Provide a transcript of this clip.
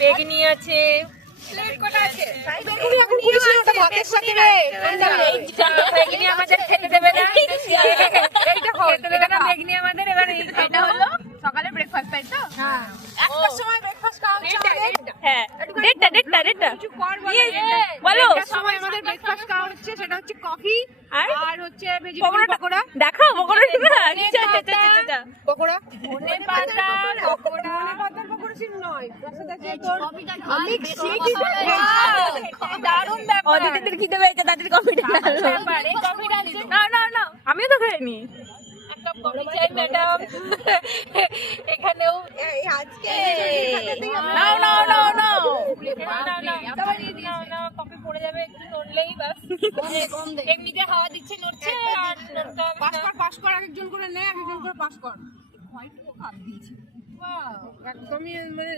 বেগনি আছে, বেগনি আমাদের খেতে দেবে না, বেগনি আমাদের। এবার এটা হলো সকালে ব্রেকফাস্ট, তাই তো? একটার সময় ব্রেকফাস্ট খাওয়া হচ্ছে আমাদের। হ্যাঁ, দেড়টা বলো। সময় আমাদের ব্রেকফাস্ট খাওয়া হচ্ছে, সেটা হচ্ছে কফি আর হচ্ছে ভেজিটেবল পকোড়া। দেখো পকোড়া, পকোড়া ধনে পাতার পকোড়া, ধনে পাতার পকোড়া ছিল নয়, দারুণ ব্যাপার। অদিতিদের খিদে পেয়েছে, তাদের কফিটা না, আমিও তো খাইনি। এখানেও আজকে কফি পড়ে যাবে, একটু নড়লেই বাস। এমনিতে হাওয়া দিচ্ছে, নড়ছে। পাস কর, আরেকজন করে নে, আরেকজন করে পাস কর। একদমই মানে